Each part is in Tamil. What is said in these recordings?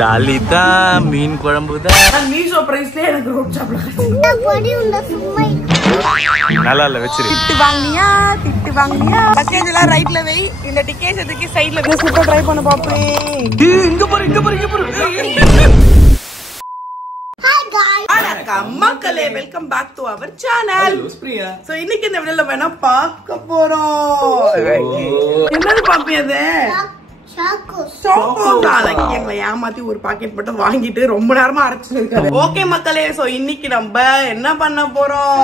ஜாலிதா மீன் குழம்பு தான் மீஷோ பிரைஸ்லயே எனக்கு ரோட் சாப்ல நல்லா இல்ல வெச்சிரு. திட்டு வாங்குனியா லக்கேஜ் எல்லாம் ரைட்ல வை, இந்த டிக்கெட் எதுக்கு சைடுல ஸ்லிப்பர் ட்ரை பண்ண பாப்பேன். இங்க பாரு மக்களே, welcome back to our channel. So இன்னைக்கு இந்த வீடியோல வேணா பார்க்க போறோம். என்னது பாப்பியது? ஏமாத்தி ஒரு பாக்கெட் மட்டும் வாங்கிட்டு ரொம்ப நேரமா அரைச்சிருக்காரு. ஓகே மக்களே, சோ இன்னைக்கு நம்ம என்ன பண்ண போறோம்?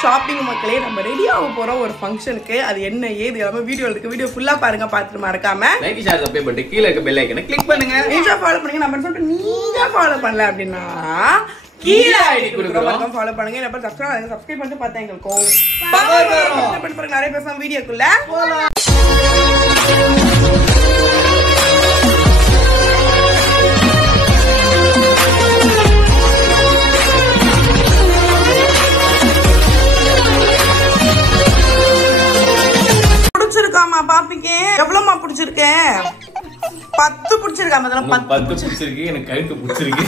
ஷாப்பிங் மக்களே. நம்ம ரெடி ஆக போறோம் ஒரு ஃபங்க்ஷனுக்கு. அது என்ன ஏது எல்லாமே வீடியோ இருக்கு. வீடியோ ஃபுல்லா பாருங்க, பார்த்துட்டு மறக்காம லைக் ஷேர் சப்ஸ்கிரைப் பண்ணி கீழ இருக்க பெல் ஐகானை கிளிக் பண்ணுங்க. நீங்க ஃபாலோ பண்ணுங்க. நம்ம சொல்லிட்டு நீங்க ஃபாலோ பண்ணல அப்படின்னா கீழ ஐடி கொடுக்குறோம், ஃபாலோ பண்ணுங்க. நம்ம சப்ஸ்கிரைப் பண்ணிட்டு பார்த்தா எங்களுக்கு பவர் வரும். நிறைய பேசலாம் வீடியோக்குள்ள போலாம். பிடிச்சிருக்காமா பாப்பிக்கு? எவ்வளவுமா பிடிச்சிருக்கேன்? 10 பிடிச்சிருக்காம. 10 பிடிச்சிருக்கு, எனக்கு கழுத்து பிடிச்சிருக்கு.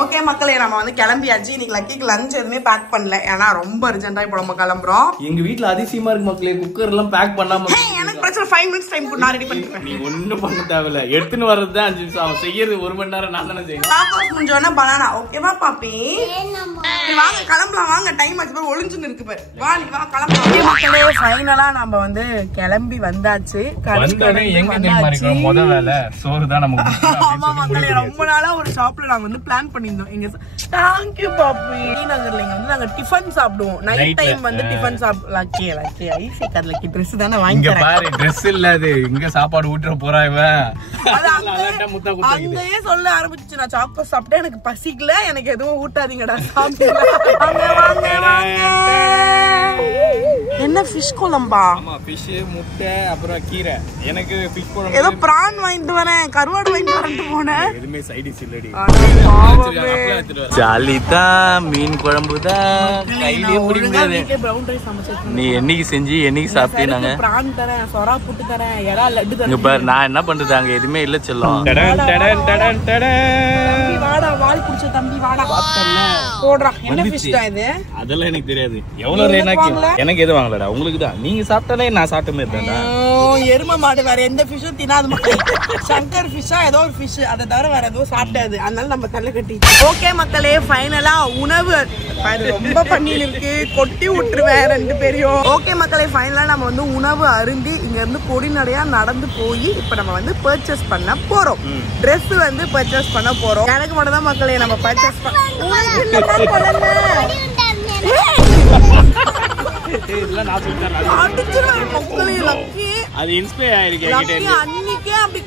ஓகே மக்களே, நம்ம வந்து கிளம்பியாச்சு. இன்னைக்கு லக்கிக்கு லஞ்ச் எதுவுமே பேக் பண்ணல, ஏன்னா ரொம்ப அர்ஜென்ட்டா இப்போ நம்ம கிளம்புறோம். எங்க வீட்ல அதிசயமா இருக்கு மக்களே, குக்கர் எல்லாம் பேக் பண்ணாம. எனக்கு பிரச்சனை 5 மினிட்ஸ் டைம் கூட நான் ரெடி பண்ணிட்டேன். நீ ஒண்ணும் பண்ண தேவையில்ல, எடுத்துன்னு வர்றது தான் 5 நிமிஷம் ஆகும். செய்யறது 1 மணி நேரம் நான் தானே செய்யணும். டாக்கோஸ் முடிஞ்சோன்னா பனானா. ஓகேவா பாப்பி? வாங்க கிளம்பலாம், வாங்க. டைம் ஆச்சு பாரு, ஒளிஞ்சுன்னு இருக்கு பாரு. வா நீ வா கிளம்பலாம். மக்களே, ஃபைனலா நம்ம வந்து கிளம்பி வந்தாச்சு. வந்தனே எங்க தெரியுமா இருக்கு முத வேலை சோறு தான் நமக்கு. ஆமா மக்களே, ரொம்ப நாளா ஒரு ஷாப்ல நாங்க வந்து பிளான் பண்ணிருந்தோம். எங்க தேங்க் யூ பாப்பி. நகர்ல இங்க வந்து நாங்க டிஃபன் சாப்பிடுவோம். நைட் டைம் வந்து டிஃபன் சாப்பிடலாம். லக்கி ஐசி கர்லக்கி Dress தான வாங்கி தரேன். பாரு Dress இல்ல அது, இங்க சாப்பாடு ஊட்ற போறா இவன். அங்கேயே சொல்ல ஆரம்பிச்சு, நான் சாக்கோ சாப்பிட்டேன், எனக்கு பசிக்கல, எனக்கு எதுவும் ஊட்டாதீங்கடா சாப்பிடலாம். என்ன ஃபிஷ் குழம்பா? ஆமா, ஃபிஷ், முட்டை, அப்புறம் கீரை. எனக்கு ஃபிஷ் குழம்பு. ஏதோ பிரான் வாங்கிட்டு வரேன், கருவாடு வாங்கிட்டு வரேன்னு போனேன். எதுமே சைடு டிஷ் இல்லடி. ஜாலிதா மீன் குழம்பு தான் கையிலே பிடிக்க முடியாது. பிரவுன் ரைஸ் சமைச்சேன். நீ என்னைக்கு செஞ்சு என்னைக்கு சாப்பிட்டீங்க? பிரான் தரேன், சொரா புட்டு தரேன், எறா லட்டு தரேன். இங்க பாரு, நான் என்ன பண்றது, அங்க எதுவுமே இல்ல செல்லம். வாடா, வால் குடிச்ச தம்பி வாடா. போடுறா. என்ன ஃபிஷ் தான் இது? அதெல்லாம் எனக்கு தெரியாது. எவ்வளவு எனக்கு எது வாங்கலடா, உங்களுக்கு தான். நீங்க சாப்பிட்டாலே நான் சாப்பிட்ட மாதிரி தான்டா. எருமை மாடு வேற எந்த ஃபிஷ்ஷும் தினாது மக்கள். சங்கர் ஃபிஷ்ஷா ஏதோ ஒரு ஃபிஷ், அதை தவிர வேற ஏதோ சாப்பிட்டாது. அதனால நம்ம தள்ள கட்டி. ஓகே மக்களே, ஃபைனலா உணவு ரொம்ப பண்ணிட்டு இருக்கு. கொட்டி விட்டுருவேன் 2 பேரையும். ஓகே மக்களே, ஃபைனலா நம்ம வந்து உணவு அருந்தி இங்க இருந்து பொடிநடையா நடந்து போய் இப்ப நம்ம வந்து பர்ச்சேஸ் பண்ண போறோம். Dress வந்து பர்ச்சேஸ் பண்ண போறோம். எனக்கு மட்டும் தான் மக்களே நம்ம பர்ச்சேஸ் பண்ண. இதெல்லாம் நான் சொல்றேன். மக்களே லக்கி அது இன்ஸ்பயர் ஆயிருக்கு. அன்னைக்கே அப்படி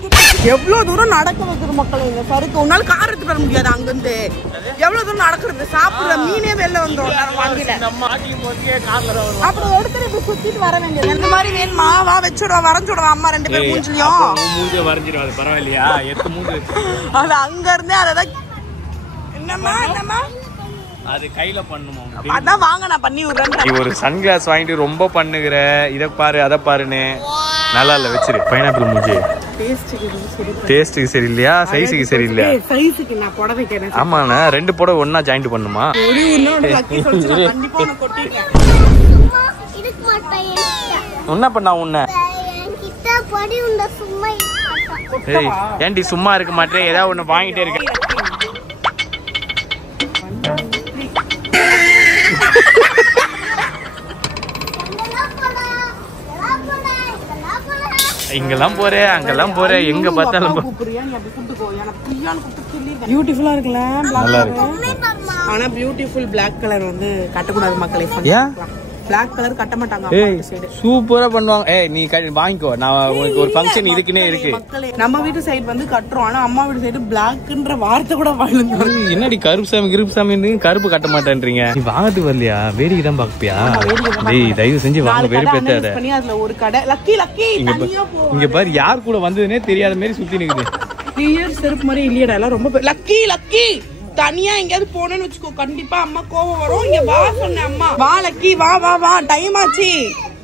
எவ்வளவு தூரம் நடக்க வைக்குது மக்களே இந்த சருக்கு. உன்னால கார் எடுத்துட்டு வர முடியாது அங்க இருந்து. எவ்வளவு தூரம் நடக்கிறது? சாப்பிடுற மீனே வெளில வந்துடும். அப்புறம் எடுத்துட்டு இப்ப சுத்திட்டு வர வேண்டியது. இந்த மாதிரி வேணுமா? வா வச்சுடுவா, வரைஞ்சுடுவா அம்மா 2 பேர் மூஞ்சிலையும். மூஞ்ச வரைஞ்சிடுவா, பரவாயில்லையா? எத்து மூஞ்சு அது அங்க இருந்தே அதை என்னம்மா அது கையில பண்ணுமா? அதான் வாங்க, நான் பண்ணி விடுறேன். நீ ஒரு சன்கிளாஸ் வாங்கிட்டு ரொம்ப பண்ணுகிற, இத பாரு அத பாருன்னு. நல்லா இல்ல, வச்சிரு. பைனாப்பிள் மூஞ்சி டேஸ்ட்டுக்கு சரி இல்லையா? சைஸுக்கு சரி இல்லையா? சைஸுக்கு நான் புடவை கேட்டேன். ஆமாண்ணா, 2 புடவை ஒன்னா ஜாயிண்ட் பண்ணுமா? என்ன பண்ணா உன்ன? ஏன்டி சும்மா இருக்க மாட்டேன், ஏதாவது ஒண்ணு வாங்கிட்டே இருக்க. இங்கெல்லாம் போற, அங்கெல்லாம் போற, எங்க பார்த்தாலும் பியூட்டிஃபுல்லா இருக்குல்ல? நல்லா இருக்கு. ஆனா பியூட்டிஃபுல் பிளாக் கலர் வந்து கட்டக்கூடாது மக்களே. பிளாக் கலர் கட்ட மாட்டாங்க. சூப்பரா பண்ணுவாங்க. நீ வாங்கிக்கோ, நான் உனக்கு ஒரு ஃபங்க்ஷன் இதுக்குனே இருக்கு. நம்ம வீட்டு சைடு வந்து கட்டுறோம், ஆனா அம்மா வீட்டு சைடு பிளாக்ன்ற வார்த்தை கூட வாழுங்க. என்னடி கருப்பு சாமி கிருப்பு சாமி கருப்பு கட்ட மாட்டேன்றீங்க? நீ வாங்கிட்டு வரலையா? வேடிக்கை தான் பாப்பியா? தயவு செஞ்சு வாங்க, வெறுப்பேத்தாத. அதுல ஒரு கடை லக்கி இங்க பாரு, யார் கூட வந்ததுன்னே தெரியாத மாதிரி சுத்தி நிக்குது. கிளியர் செருப்பு மாதிரி இல்லையடா, எல்லாம் ரொம்ப லக்கி தனியா எங்கயாவது போனேன்னு வச்சுக்கோ, கண்டிப்பா அம்மா கோவம் வரும். இங்க வா சொன்னேன் அம்மா. வா லக்கி, வா வா வா, டைம் ஆச்சு,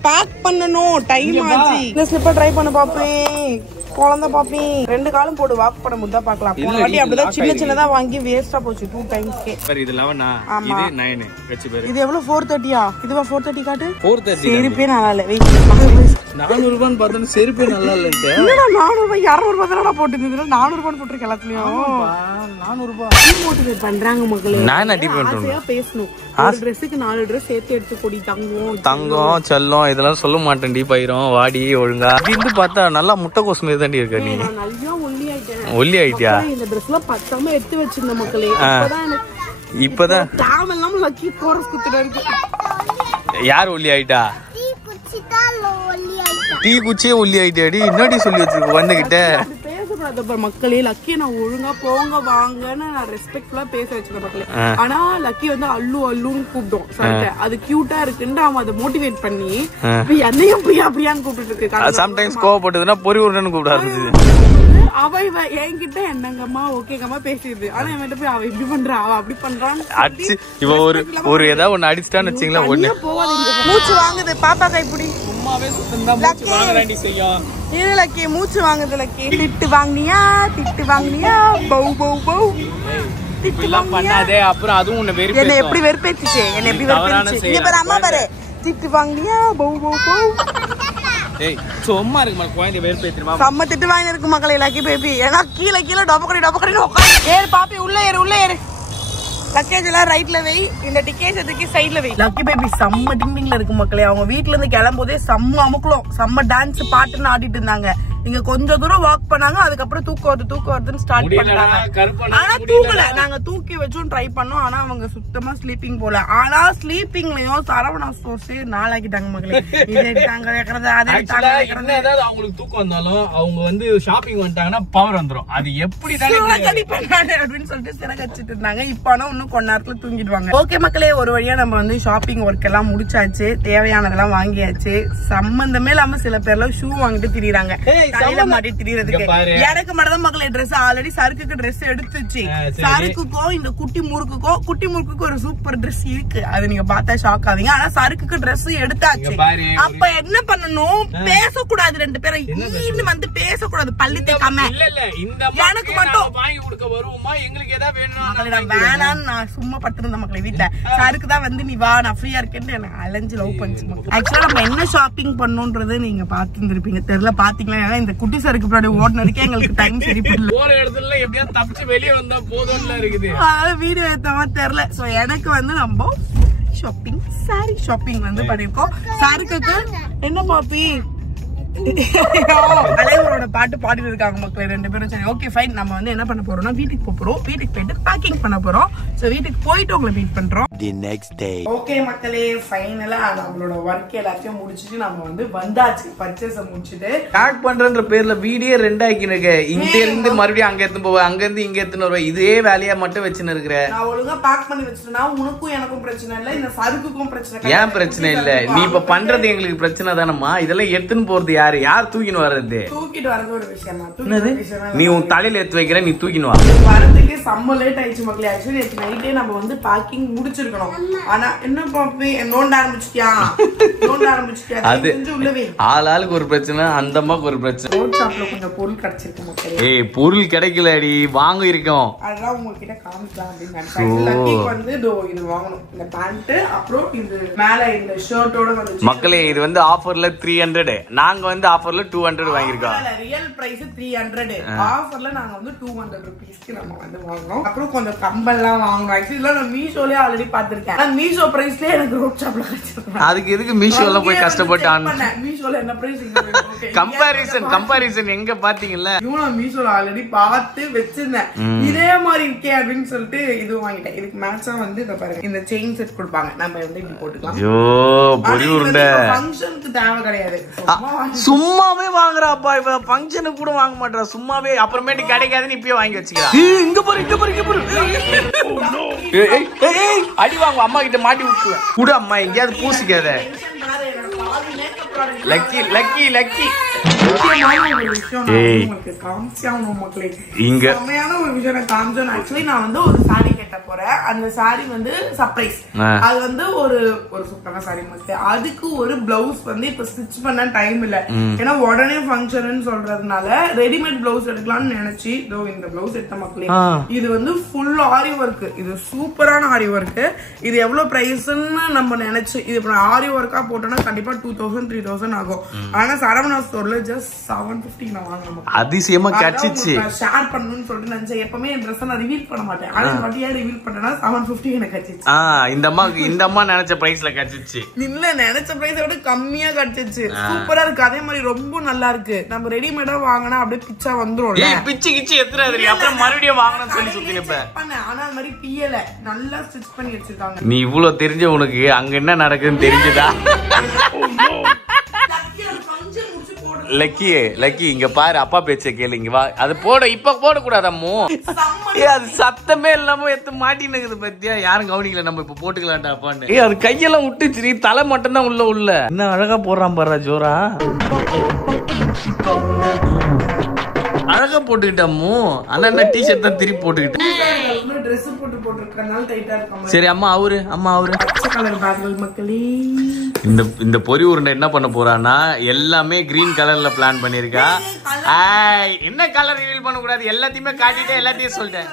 பேக் பண்ணணும், டைம் ஆச்சு. ஸ்லிப்பர் ட்ரை பண்ண பாப்பேன். குழந்தை பாப்பி 2 காலம் போட்டு வாக் பண்ண முடியா பார்க்கலாம். போன வாட்டி அப்படிதான் சின்ன சின்னதா வாங்கி வேஸ்டா போச்சு 2 டைம்ஸ்க்கே. சரி இது 11 இது 9 வெச்சு பேரு. இது எவ்வளவு 430யா? இதுவா 430 காட்டு? 430. செருப்பே நல்லா இல்ல. 400 ரூபாய் பார்த்தா செருப்பே நல்லா இல்ல. என்னடா 400 ரூபாய் 200 ரூபாய் தானடா போட்டுருந்தீங்க. 400 ரூபாய் போட்டுருக்க எல்லாத்துலயும். 400 ரூபாய் மோட்டிவேட் பண்றாங்க மக்களே. நான் என்ன டிப் பண்றேன்? ஆசையா பேசணும். ஒரு Dressக்கு 4 Dress சேர்த்து எடுத்து கொடி. தங்கம் செல்லம் இதெல்லாம் சொல்ல மாட்டேன். டி பைரோம் வாடி ஒழுங்கா. இது பார்த்தா நல்லா முட்டைகோஸ் மாதிரி தாண்டி இருக்க நீ. நான் நல்லா ஒல்லி ஆயிட்டியா? இந்த Dressலாம் பத்தாம எடுத்து வச்சிருந்த மக்களே. இப்பதான் தாமெல்லாம் லக்கி கோரஸ் குத்துட்டே இருக்கு. யார் ஒல்லி ஆயிட்டா? டீ குச்சியே ஒல்லி ஆயிட்டாடி. என்னடி சொல்லி வச்சிருக்க வந்துகிட்ட? பேசக்கூடாது மக்களே. லக்கி நான் ஒழுங்கா போங்க வாங்கன்னு நான் ரெஸ்பெக்ட்ஃபுல்லா பேச வச்சிருக்கேன் மக்களே. ஆனா லக்கி வந்து அல்லுன்னு கூப்பிட்டோம். அது கியூட்டா இருக்குன்னு அவன் அதை மோட்டிவேட் பண்ணி என்னையும் பிரியான்னு கூப்பிட்டு இருக்கு. சம்டைம்ஸ் கோவப்பட்டதுன்னா பொறி உருன்னு கூப்பிட ஆரம்பிச்சது. அவ என்கிட்ட என்னங்கம்மா ஓகேங்கம்மா பேசிடுது. ஆனா என்கிட்ட போய் அவ இப்படி பண்றா அவ அப்படி பண்றான்னு அடிச்சு இவ ஒரு ஏதாவது ஒண்ணு அடிச்சிட்டான்னு வச்சுங்களா ஒண்ணு மூச்சு வாங்குது. பாப்பா கைப்பிடி சும்மாவே சுத்தம் மூச்சு வாங்குறாண்டி செய்யும். இரு லக்கி மூச்சு வாங்குது. லக்கி திட்டு வாங்குனியா பௌ பௌ பௌ திட்டுலாம் பண்ணாதே. அப்புறம் அதுவும் உன்னை வெறுப்பேத்துச்சு. என்ன எப்படி வெறுப்பேத்துச்சு? இங்க பாரு அம்மா பாரு திட்டு வாங்குனியா பௌ பௌ பௌ. ஏய் சும்மா இருக்குமா குழந்தை வெறுப்பேத்துமா? செம்ம திட்டு வாங்கி இருக்கு மக்களே லக்கி பேபி. ஏன்னா கீழே டபக்கடி உட்காந்து ஏறு பாப்பி உள்ள ஏறு. லக்கேஜ் எல்லாம் ரைட்ல வை. இந்த டிக்கேஜ் எதுக்கு சைட்ல வை. லக்கி பேபி செம்ம டிங்கிங்ல இருக்கு மக்களே. அவங்க வீட்டுல இருந்து கிளம்போதே செம்ம அமுக்கலும் செம்ம டான்ஸ் பாட்டுன்னு ஆடிட்டு இருந்தாங்க. இங்க கொஞ்சம் தூரம் வாக் பண்ணாங்க. அதுக்கப்புறம் தூக்கம் வருதுன்னு ஸ்டார்ட் பண்ணாங்க. ஆனா தூக்கல. நாங்க தூக்கி வச்சும் ட்ரை பண்ணோம். ஆனா அவங்க சுத்தமா ஸ்லீப்பிங் போல. ஆனா ஸ்லீப்பிங்லயும் சரவணா ஸ்டோர்ஸ் நாளாக்கிட்டாங்க மக்களே. அவங்களுக்கு தூக்கம் வந்தாலும் அவங்க வந்து ஷாப்பிங் வந்துட்டாங்கன்னா பவர் வந்துரும். அது எப்படி அப்படின்னு சொல்லிட்டு சிறகச்சிட்டு இருந்தாங்க. இப்ப ஆனா இன்னும் கொஞ்ச நேரத்துல தூங்கிடுவாங்க. ஓகே மக்களே ஒரு வழியா நம்ம வந்து ஷாப்பிங் ஒர்க் எல்லாம் முடிச்சாச்சு. தேவையானதெல்லாம் வாங்கியாச்சு. சம்பந்தமே இல்லாம சில பேர்லாம் ஷூ வாங்கிட்டு திரியுறாங்க. எனக்கு மட்டும் மக்களே ட்ரெஸ் ஆல்ரெடி சருக்குக்கு ட்ரெஸ் எடுத்துச்சு. சருக்குக்கும் இந்த குட்டி முறுக்குக்கும் ஒரு சூப்பர் ட்ரெஸ் இருக்கு. அது நீங்க பார்த்தா ஷாக் ஆவீங்க. ஆனா சருக்குக்கு ட்ரெஸ் எடுத்தாச்சு. அப்ப என்ன பண்ணணும்? பேசக்கூடாது. 2 பேரும் வந்து பேசக்கூடாது. பள்ளி தேக்காம எனக்கு மட்டும் வாங்கி கொடுக்க வருவோமா? எங்களுக்கு ஏதாவது வேணும் வேணான்னு நான் சும்மா பட்டிருந்தேன் மக்களே வீட்டுல. சருக்கு தான் வந்து நீ வா நான் ஃப்ரீயா இருக்கேன்னு எனக்கு அலைஞ்சு லவ் பண்ணிச்சு. ஆக்சுவலா நம்ம என்ன ஷாப்பிங் பண்ணணும்ன்றது நீங்க பாத்துருப்பீங்க. தெரியல பாத்தீங்களா? இந்த குட்டி சருக்கு பின்னாடி ஓட்டுனதுக்கே எங்களுக்கு டைம் சரி பண்ணல. போற இடத்துல எப்படியா தப்பிச்சு வெளியே வந்தா போதும்ல இருக்குது. அதனால வீடியோ எடுத்தமா தெரியல. சோ எனக்கு வந்து நம்ம ஷாப்பிங் சாரி ஷாப்பிங் வந்து பண்ணிருக்கோம். சருக்குக்கு என்ன பாப்பி தலைவரோட பாட்டு பாடிட்டு இருக்காங்க மக்களே 2 பேரும். சரி ஓகே ஃபைன். நம்ம வந்து என்ன பண்ண போறோம்னா வீட்டுக்கு போறோம். வீட்டுக்கு போயிட்டு பேக்கிங் பண்ண போறோம். சோ வீட்டுக்கு போயிட்டு உங்களை மீட் பண்றோம். The next day. ஓகே மக்களே ஃபைனலா நம்மளோட வர்க் எல்லாத்தையும் முடிச்சிட்டு நம்ம வந்து வந்தாச்சு. பர்ச்சேஸ் முடிச்சிட்டு பேக் பண்றன்ற பேர்ல வீடியோ 2 ஆக்கினங்க. இங்க இருந்து மறுபடியும் அங்க எடுத்து போவ, அங்க இருந்து இங்க எடுத்துன்னு வருவ. இதே வேலையா மட்டும் வச்சுன்னு இருக்கற. நான் ஒழுங்கா பேக் பண்ணி வச்சிட்டேனா உனக்கும் எனக்கும் பிரச்சனை இல்ல. இந்த சருக்குக்கும் பிரச்சனை. ஏன் பிரச்சனை இல்ல? நீ இப்ப பண்றது எங்களுக்கு பிரச்சனை தானம்மா. இதெல்லாம் எடுத்துன்னு போறது யார் தூக்கின்னு வர்றது? தூக்கிட்டு வரது ஒரு விஷயம். நீ உன் தலையில எடுத்து வைக்கிற நீ தூக்கின்னு வா. வரதுக்கு செம்ம லேட் ஆயிடுச்சு மக்களே. ஆக்சுவலி நேத்து நைட்டே நம்ம வந்து பேக்கிங் முடிச்சிருக்கணும். ஆனா என்ன பாப்பி நோண்ட ஆரம்பிச்சிட்டியா? அது உள்ளவே ஆளுக்கு ஒரு பிரச்சனை. அந்த அம்மாக்கு ஒரு பிரச்சனை. ரோட் ஷாப்ல கொஞ்சம் பொருள் கிடைச்சிருக்கு மக்களே. ஏய் பொருள் கிடைக்கலடி வாங்க இருக்கோம். அதெல்லாம் உங்ககிட்ட காமிக்கலாம் அப்படின்னு நினைச்சேன். லக்கிக்கு வந்து இது வாங்கணும். இந்த பேண்ட் அப்புறம் இது மேல இந்த ஷர்ட்டோட வந்து மக்களே இது வந்து ஆஃபர்ல 300. நாங்க வந்து ஆஃபர்ல 200 வாங்கிருக்கோம். Real price 300. ஆஃபர்ல நாங்க வந்து 200 ரூபீஸ்க்கு நம்ம வந்து வாங்குறோம். அப்புறம் கொஞ்சம் கம்பல்லாம் வாங்கணும். ஆக்சுவலி நான் மீஷோலயே ஆல்ரெடி பாத்துர்க்கேன். ஆனா மீஷோ பிரைஸ்லயே எனக்கு ரோட் ஷாப்ல கிடைச்சிருக்கு. அதுக்கு எதுக்கு மீஷோல போய் கஷ்டப்பட்டு மீஷோல என்ன பிரைஸ் கம்பேரிசன் எங்க பாத்தீங்கல்ல? இவனும் மீஷோல ஆல்ரெடி பார்த்து வச்சிருந்தேன். இதே மாதிரி இருக்கே அப்படின்னு சொல்லிட்டு இது வாங்கிட்டேன். இதுக்கு மேட்சா வந்து இத பாருங்க இந்த செயின் செட் கொடுப்பாங்க. நம்ம வந்து இப்படி போட்டுக்கலாம். ஐயோ பொடி உருண்டை ஃபங்க்ஷனுக்கு தேவை கிடையாது. சும்மாவே வாங்குறாப்பா. இவ ஃபங்க்ஷனுக்கு கூட வாங்க மாட்டா. சும்மாவே அப்புறமேட்டு கிடைக்காதுன்னு இப்பயே வாங்கி வச்சுக்கிறா. இங்க பாரு அடி வாங்க அம்மா கிட்ட மாட்டி விட்டுருவேன். கூட அம்மா எங்கேயாவது பூசிக்காத. லக்கி லக்கி லக்கி இங்க ஒரு விஷயம் காமிச்சோம். ஆக்சுவலி நான் வந்து ஒரு சாரி கட்ட போறேன். அந்த சாரி வந்து சர்ப்ரைஸ். அது வந்து ஒரு சூப்பரான சாரி மஸ்ட். அதுக்கு ஒரு பிளவுஸ் வந்து இப்ப ஸ்டிச் பண்ண டைம் இல்ல, ஏன்னா உடனே ஃபங்க்ஷன் சொல்றதுனால ரெடிமேட் பிளவுஸ் எடுக்கலாம்னு நினைச்சு இந்த பிளவுஸ் எடுத்த மக்களே. இது வந்து ஃபுல் ஆரி ஒர்க். இது சூப்பரான ஆரி ஒர்க். இது எவ்வளவு பிரைஸ்ன்னு நம்ம நினைச்சு இது ஆரி ஒர்க்கா போட்டோம்னா கண்டிப்பா 2000-3000 ஆகும். ஆனா சரவணா ஸ்டோர்ல ஜஸ்ட் 750 நான் வாங்குறேன். அதிசயமா கிடைச்சிச்சு. ஷேர் பண்ணணும்னு சொல்லிட்டு நினைச்சேன். எப்பவுமே என் ட்ரெஸ் நான் ரிவீல் பண்ண மாட்டேன், ஆனா இந்த வாட்டியா ரிவீல் பண்ணனா 750 எனக்கு கிடைச்சிச்சு. இந்த அம்மா நினைச்ச பிரைஸ்ல கிடைச்சிச்சு. இல்ல நினைச்ச பிரைஸை விட கம்மியா கிடைச்சிச்சு. சூப்பரா இருக்கு. அதே மாதிரி ரொம்ப நல்லா இருக்கு. நம்ம ரெடிமேடா வாங்கினா அப்படியே பிச்சா வந்துரும். பிச்சு கிச்சு எத்தனை அப்புறம் மறுபடியும் வாங்கணும்னு சொல்லி சுத்தி நிப்பேன். ஆனா அந்த மாதிரி பியல நல்லா ஸ்டிச் பண்ணி வச்சிருக்காங்க. நீ இவ்வளவு தெரிஞ்ச உனக்கு அங்க என்ன நடக்குதுன்னு தெரிஞ்சுதா? லக்கி இங்க பாரு, அப்பா பேச்ச கேளு, இங்க வா. அது போட இப்ப போடக்கூடாது அம்மோ. அது சத்தமே இல்லாம எத்து மாட்டினுக்குது பத்தியா? யாரும் கவனிக்கல. நம்ம இப்ப போட்டுக்கலாம்டா அப்பான்னு. அது கையெல்லாம் விட்டுச்சு, தலை மட்டும் தான் உள்ள. என்ன அழகா போடுறான் பாரு ஜோரா. அழகா போட்டுக்கிட்டம்மோ. ஆனா என்ன டிஷர்ட் தான் திருப்பி போட்டுக்கிட்டேன். சரி அம்மா அவரு இந்த பொரி உருண்டை என்ன பண்ண போறான்னா எல்லாமே கிரீன் கலர்ல பிளான் பண்ணிருக்கா. என்ன கலர் ரிவீல் பண்ண கூடாது, எல்லாத்தையுமே காட்டிட்டு எல்லாத்தையும் சொல்லிட்டேன்.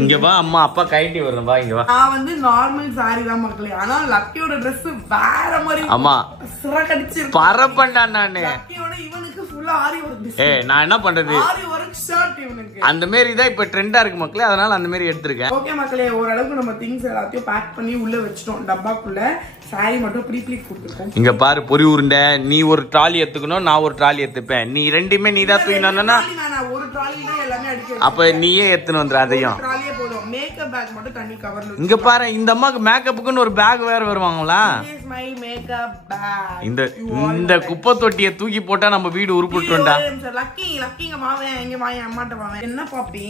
இங்க வா அம்மா, அப்பா கைட்டி வரணும். வா இங்க வா. நான் வந்து நார்மல் சாரி தான் மக்களே, ஆனா லக்கியோட Dress வேற மாதிரி. அம்மா சிறகடிச்சு பரப்பண்டா நானு. லக்கியோட இவனுக்கு ஃபுல்லா ஆரி வர்க். நான் என்ன பண்றது, ஆரி வர்க் ஷர்ட் இவனுக்கு. அந்த மாதிரி தான் இப்ப ட்ரெண்டா இருக்கு மக்களே, அதனால அந்த மாதிரி எடுத்துர்க்கேன். ஓகே மக்களே, ஓரளவுக்கு நம்ம திங்ஸ் எல்லாத்தையும் பேக் பண்ணி உள்ள வச்சிட்டோம் டப்பாக்குள்ள. சாரி மட்டும் ப்ரீ கொடுத்துருக்கோம். இங்க பாரு பொரி உருண்டை, நீ ஒரு ட்ராலி எடுத்துக்கணும், நான் ஒரு ட்ராலி எடுத்துப்பேன். நீ ரெண்டுமே நீ தான் தூக்கினா ஒரு ட்ராலி தான் எல்லாமே அடிக்க. அப்ப நீயே எடுத்துன்னு வந்துற அதையும். ட்ராலியே போதும். மேக்கப் பேக் மட்டும் தண்ணி கவர்ல. இங்க பாரு, இந்த அம்மாக்கு மேக்கப்புக்குன்னு ஒரு பேக் வேற வருவாங்களா? This is my makeup bag. இந்த குப்பை தொட்டியை தூக்கி போட்டா நம்ம வீடு உருப்பிட்டுடா. லக்கிங்க மாவே இங்க வாங்க, அம்மாட்ட வாங்க. என்ன பாப்பி?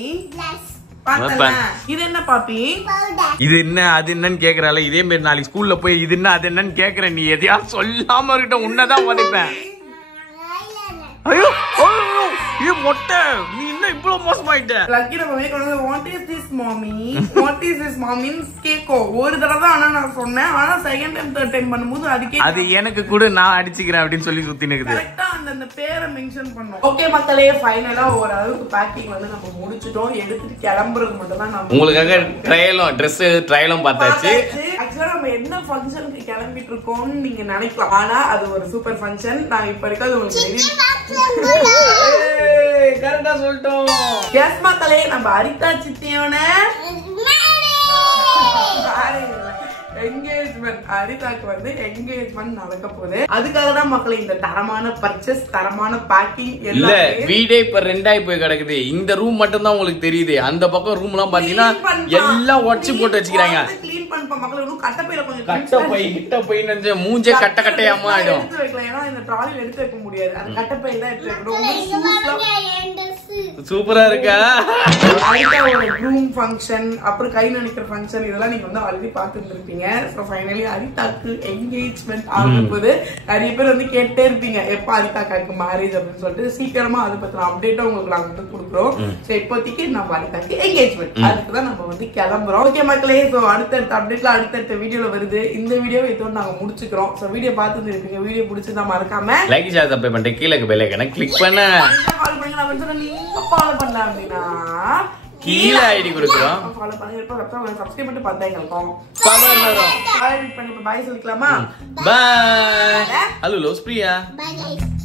இது என்ன பாப்பி? இது என்ன அது என்னன்னு கேக்குறால. இதே மாதிரி நாளைக்கு ஸ்கூல்ல போய் இது என்ன அது என்னன்னு கேக்குற, நீ எதையா சொல்லாம இருக்கிட்ட உன்னதான் உதைப்பேன். ஐயோ இது மொட்டை, நீ என்ன இவ்வளவு மோசமாயிட்ட? லக்கி நம்ம கொண்டு வாட் இஸ் திஸ் மாமி, வாட் இஸ் திஸ் மாமின்னு கேக்கோ. ஒரு தடவை தான் ஆனா நான் சொன்னேன், ஆனா செகண்ட் டைம் தேர்ட் டைம் பண்ணும்போது அதுக்கே அது எனக்கு கூட நான் அடிச்சுக்கிறேன் அப்படின்னு சொல்லி சுத்தி நிக்குது. கரெக்ட்டா அந்த பேரை மென்ஷன் பண்ணோம். ஓகே மக்களே, ஃபைனலா ஓரளவுக்கு பேக்கிங் வந்து நம்ம முடிச்சிட்டோம். எடுத்துட்டு கிளம்புறது மட்டும் தான் நம்ம உங்களுக்காக ட்ரையலும் Dress ட்ரையலும் பார்த்தாச்சு. ஆக்சுவலா நம்ம என்ன ஃபங்க்ஷனுக்கு கிளம்பிட்டு இருக்கோம்னு நீங்க நினைக்கலாம், ஆனா அது ஒரு சூப்பர் ஃபங்க்ஷன். நான் இப்ப இருக்காது உங்களுக்கு கரெக்டா சொல்லிட்டோம். எஸ் மக்களே, நம்ம அரிதா சித்தியோட என்கேஜ்மெண்ட், அரிதாக்கு வந்து என்கேஜ்மெண்ட் நடக்க போகுது. அதுக்காக தான் மக்களே இந்த தரமான பர்ச்சேஸ், தரமான பேக்கிங். இல்ல வீடே இப்ப ரெண்டாயி போய் கிடக்குது. இந்த ரூம் மட்டும் தான் உங்களுக்கு தெரியுது. அந்த பக்கம் ரூம் எல்லாம் பாத்தீங்கன்னா எல்லாம் உடச்சு போட்டு வச்சுக்கிறாங்க. கிளீன் பண்ண மக்களே, கட்டப்பையில கொஞ்சம் கிட்ட போய் நினைச்ச மூஞ்சே கட்ட கட்டையாம ஆயிடும். எடுத்து வைக்கலாம், ஏன்னா இந்த ட்ராலில எடுத்து வைக்க முடியாது. அந்த கட்டப்பையில தான் எடுத்து வைக்கணும். சூப்பரா இருக்கா? ரூம் ஃபங்க்ஷன், அப்புறம் கை நனைக்கிற ஃபங்க்ஷன், இதெல்லாம் நீங்க வந்து ஆல்ரெடி பாத்துருந்துருப்பீங்க. சோ ஃபைனலி அரிதாக்கு என்கேஜ்மெண்ட் ஆகும்போது நிறைய பேர் வந்து கேட்டே இருப்பீங்க, எப்ப அரிதாக்கு மேரேஜ் அப்படின்னு சொல்லிட்டு. சீக்கிரமா அதை பத்தின அப்டேட்டா உங்களுக்கு நாங்க வந்து கொடுக்குறோம். சோ இப்போதைக்கு நம்ம அரிதாக்கு என்கேஜ்மெண்ட், அதுக்குதான் நம்ம வந்து கிளம்புறோம். ஓகே மக்களே, சோ அடுத்தடுத்த அப்டேட்ல அடுத்தடுத்த வீடியோல வருது. இந்த வீடியோவை இதோட நாங்க முடிச்சுக்கிறோம். சோ வீடியோ பார்த்துட்டு இருப்பீங்க. வீடியோ பிடிச்சிருந்தா மறக்காம லைக் ஷேர் சப்ஸ்கிரைப் பண்ணிட்டு கீழே பெல் ஐகானை கிளிக் பண்ண. ஃபாலோ பண்ணல அப்படின்னா கீழே ஐடி கொடுக்குறோம். ஃபாலோ பண்ணுங்க, சப்ஸ்கிரைப் பண்ணிட்டு பார்த்தா எங்களுக்கும் பவர் வரும். பை சொல்லிக்கலாமா? பை. ஹலோ லோஸ் பிரியா. Bye guys.